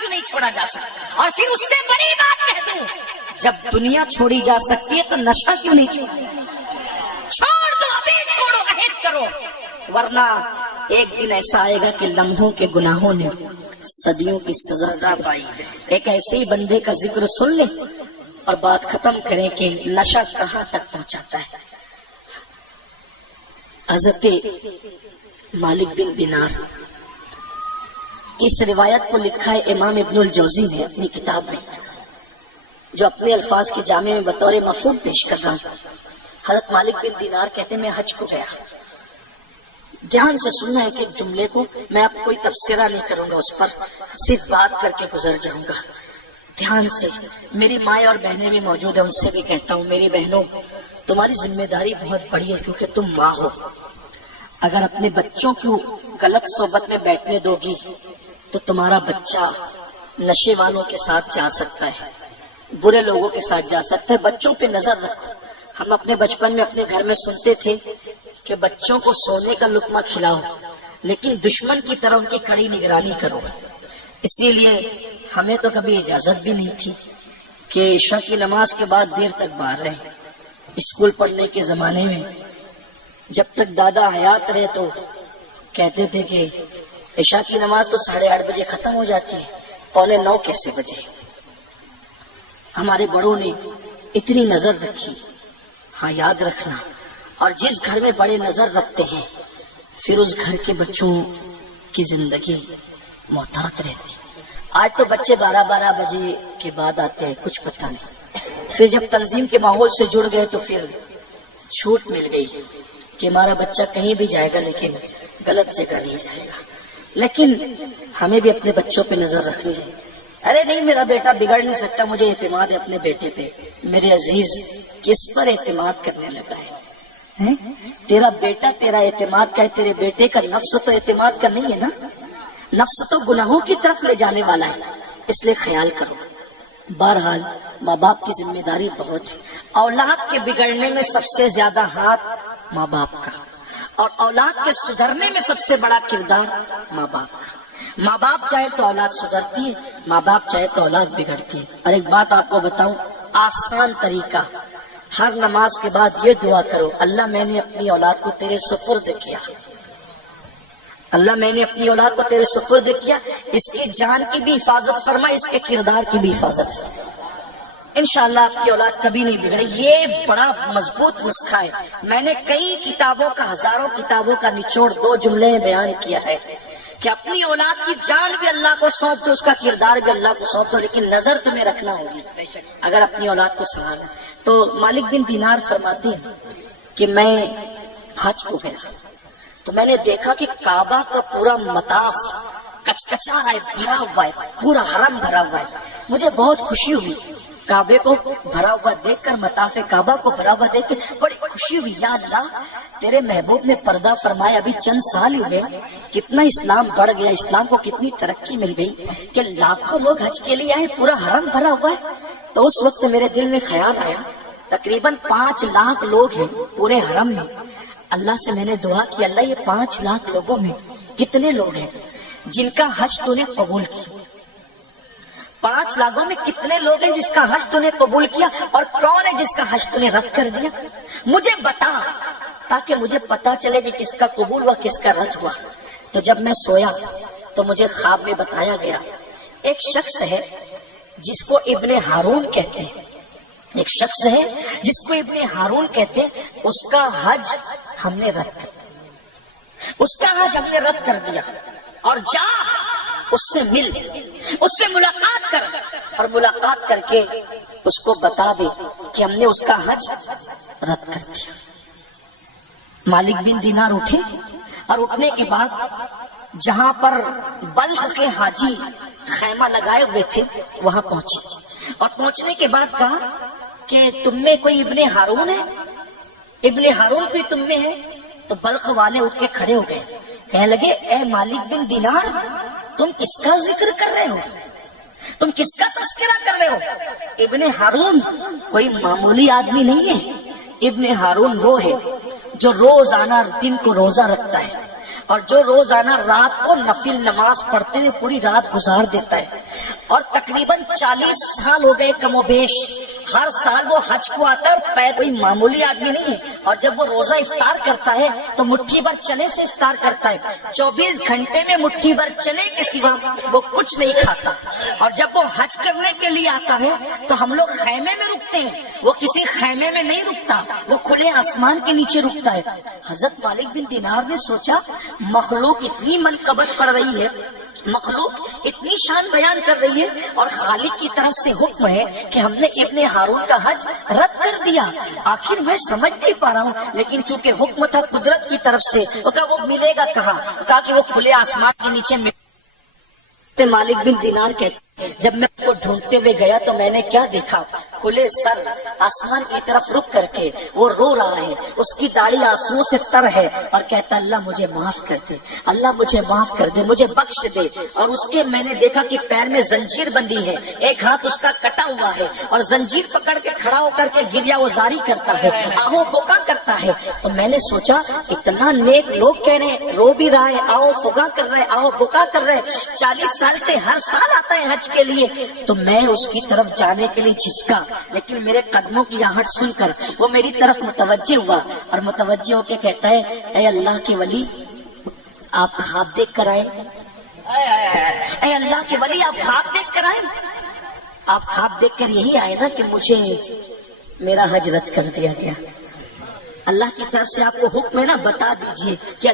کیوں نہیں چھوڑا جا سکتا؟ اور پھر اس سے بڑی بات کہہ دوں، جب دنیا چھوڑی جا سکتی ہے تو نشہ کیوں نہیں چھوڑ دو، ابھی چھوڑو، عہد کرو، ورنہ ایک دن ایسا آئے گا کہ لمحوں کے گناہوں نے صدیوں کی سزا پائی۔ ایک ایسے ہی بندے کا ذکر سن لیں اور بات ختم کریں کہ نشہ کہاں تک پہنچاتا ہے۔ حضرت مالک بن دینار، اس روایت کو لکھا ہے امام ابن الجوزی نے اپنی کتاب میں، جو اپنے الفاظ کے جامع میں بطور مفہوم پیش کر رہا ہوں۔ حضرت مالک بن دینار کہتے ہیں میں حج کو گیا، دھیان سے سننا ہے کہ جملے کو میں آپ کوئی تبصرہ نہیں کروں گا، اس پر صرف بات کر کے گزر جاؤں گا، دھیان سے۔ میری مائیں اور بہنیں بھی موجود ہیں، ان سے بھی کہتا ہوں میری بہنوں تمہاری ذمہ داری بہت بڑی ہے، کیونکہ تم ماں ہو۔ اگر اپنے بچوں کو غلط صحبت میں بیٹھنے دو گی تو تمہارا بچہ نشے والوں کے ساتھ جا سکتا ہے، برے لوگوں کے ساتھ جا سکتا ہے۔ بچوں پہ نظر رکھو۔ ہم اپنے بچپن میں اپنے گھر میں سنتے تھے کہ بچوں کو سونے کا لقمہ کھلاؤ لیکن دشمن کی طرح ان کی کڑی نگرانی کرو۔ اسی لیے ہمیں تو کبھی اجازت بھی نہیں تھی کہ عشاء کی نماز کے بعد دیر تک باہر رہیں۔ اسکول پڑھنے کے زمانے میں جب تک دادا حیات رہے تو کہتے تھے کہ عشاء کی نماز تو 8:30 بجے ختم ہو جاتی ہے، 8:45 کیسے بجے؟ ہمارے بڑوں نے اتنی نظر رکھی۔ ہاں یاد رکھنا، اور جس گھر میں بڑے نظر رکھتے ہیں پھر اس گھر کے بچوں کی زندگی محتاط رہتی۔ آج تو بچے 12 بجے کے بعد آتے ہیں، کچھ پتہ نہیں۔ پھر جب تنظیم کے ماحول سے جڑ گئے تو پھر چھوٹ مل گئی کہ ہمارا بچہ کہیں بھی جائے گا لیکن غلط جگہ نہیں جائے گا۔ لیکن ہمیں بھی اپنے بچوں پہ نظر رکھنی چاہیے۔ ارے نہیں میرا بیٹا بگڑ نہیں سکتا، مجھے اعتماد ہے اپنے بیٹے پہ۔ میرے عزیز کس پر اعتماد کرنے لگا ہے؟ تیرا بیٹا تیرا اعتماد کا ہے، تیرے بیٹے کا نفس تو اعتماد کا نہیں ہے نا، نفس تو گناہوں کی طرف لے جانے والا ہے، اس لیے خیال کرو۔ بہرحال ماں باپ کی ذمہ داری بہت ہے۔ اولاد کے بگڑنے میں سب سے زیادہ ہاتھ ماں باپ کا، اور اولاد کے سدھرنے میں سب سے بڑا کردار ماں باپ کا۔ ماں باپ چاہے تو اولاد سدھرتی ہے، ماں باپ چاہے تو اولاد بگڑتی ہے۔ اور ایک بات آپ کو بتاؤں، آسان طریقہ، ہر نماز کے بعد یہ دعا کرو، اللہ میں نے اپنی اولاد کو تیرے سپرد کیا، اللہ میں نے اپنی اولاد کو تیرے سپرد کیا، اس کی جان کی بھی حفاظت فرما، اس کے کردار کی بھی حفاظت فرما، انشاءاللہ آپ کی اولاد کبھی نہیں بگڑے۔ یہ بڑا مضبوط نسخہ ہے۔ میں نے کئی کتابوں کا، ہزاروں کتابوں کا نچوڑ 2 جملے میں بیان کیا ہے کہ اپنی اولاد کی جان بھی اللہ کو سونپ دو، اس کا کردار بھی اللہ کو سونپ دو، لیکن نظر تمہیں رکھنا ہوگی اگر اپنی اولاد کو سنبھالنا۔ تو مالک بن دینار فرماتے ہیں کہ میں حج کو گیا تو میں نے دیکھا کہ کعبہ کا پورا مطاف کچکچا رہا ہے، بھرا ہوا ہے، پورا حرم بھرا ہوا ہے۔ مجھے بہت خوشی ہوئی کعبے کو بھرا ہوا دیکھ کر، مطاف کعبہ کو بھرا ہوا دیکھ کر بڑی خوشی ہوئی۔ یا اللہ تیرے محبوب نے پردہ فرمایا، ابھی چند سال ہوئے کتنا اسلام بڑھ گیا، اسلام کو کتنی ترقی مل گئی کہ لاکھوں لوگ حج کے لیے آئے، پورا حرم بھرا ہوا ہے۔ تو اس وقت میرے دل میں خیال آیا تقریباً 5 لاکھ لوگ ہیں پورے حرم میں۔ اللہ سے میں نے دعا کی، اللہ یہ 5 لاکھ لوگوں میں کتنے لوگ ہیں جن کا حج تو نے قبول کیا؟ 5 لاکھوں میں کتنے لوگ ہیں جس کا حج تو نے قبول کیا، اور کون ہے جس کا حج تو نے رد کر دیا؟ مجھے بتا، تاکہ مجھے پتا چلے کہ کس کا قبول ہوا کس کا رد ہوا۔ تو جب میں سویا تو مجھے خواب میں بتایا گیا ایک شخص ہے جس کو ابن ہارون کہتے ہیں، ایک شخص ہے جس کو ابن ہارون کہتے ہیں، اس کا حج ہم نے رد کر دیا، اس کا حج ہم نے رد کر دیا، اور جا اس سے مل، اس سے ملاقات کر، اور ملاقات کر کے اس کو بتا دے کہ ہم نے اس کا حج رد کر دیا۔ مالک بن دینار اٹھے، اور اٹھنے کے بعد جہاں پر بلخ کے حاجی خیمہ لگائے ہوئے تھے وہاں پہنچے، اور پہنچنے کے بعد کہا کہ تم میں کوئی ابن ہارون ہے؟ ابن ہارون کوئی تم میں ہے؟ تو بلخ والے اٹھ کے کھڑے ہو گئے، کہنے لگے اے مالک بن دینار تم کس کا ذکر کر رہے ہو، تم کس کا تذکرہ کر رہے ہو؟ ابن ہارون کوئی معمولی آدمی نہیں ہے، ابن ہارون وہ ہے جو روزانہ دن کو روزہ رکھتا ہے، اور جو روزانہ رات کو نفل نماز پڑھتے ہوئے پوری رات گزار دیتا ہے، اور تقریباً 40 سال ہو گئے کم و بیش، ہر سال وہ حج کو آتا ہے، کوئی معمولی آدمی نہیں ہے، اور جب وہ روزہ افطار کرتا ہے تو مٹھی بھر چنے سے افطار کرتا ہے، 24 گھنٹے میں مٹھی بھر چنے کے سوا وہ کچھ نہیں کھاتا، اور جب وہ حج کرنے کے لیے آتا ہے تو ہم لوگ خیمے میں رکتے ہیں، وہ کسی خیمے میں نہیں رکتا، وہ کھلے آسمان کے نیچے رکتا ہے۔ حضرت مالک بن دینار نے سوچا مخلوق اتنی منقبت پڑ رہی ہے، مخلوق اتنی شان بیان کر رہی ہے، اور خالق کی طرف سے حکم ہے کہ ہم نے ابن ہارون کا حج رد کر دیا، آخر میں سمجھ نہیں پا رہا ہوں، لیکن چونکہ حکم تھا قدرت کی طرف سے، وہ کہا وہ ملے گا کہاں؟ وہ کہا کہ وہ کھلے آسمان کے نیچے مالک بن دینار کہتے جب میں اس کو ڈھونڈتے ہوئے گیا تو میں نے کیا دیکھا، کھلے سر آسمان کی طرف رک کر کے وہ رو رہا ہے، اس کی داڑھی آنسوؤں سے تر ہے، اور کہتا اللہ مجھے معاف کر دے، اللہ مجھے معاف کر دے، مجھے بخش دے۔ اور اس کے میں نے دیکھا کہ پیر میں زنجیر بندی ہے، ایک ہاتھ اس کا کٹا ہوا ہے، اور زنجیر پکڑ کے کھڑا ہو کر کے گریا وزاری کرتا ہے، آہو بکا کرتا ہے۔ تو میں نے سوچا اتنا نیک لوگ کہہ رہے ہیں، رو بھی رہا ہے، آہو بکا کر رہے، آہو بکا کر رہے، 40 سال سے ہر سال آتا ہے حج کے لیے، تو میں اس کی طرف جانے کے لیے جھجکا، لیکن میرے قدموں کی آہٹ سن کر وہ میری طرف متوجہ ہوا، اور متوجہ ہو کے کہتا ہے اے اللہ کے ولی آپ خواب دیکھ کر آئے، اے اللہ کے ولی آپ خواب دیکھ کر آئے، آپ خواب دیکھ کر یہی آئے نا کہ مجھے میرا حج رد کر دیا گیا، اللہ کی طرف سے آپ کو حکم ہے نا، بتا دیجئے کہ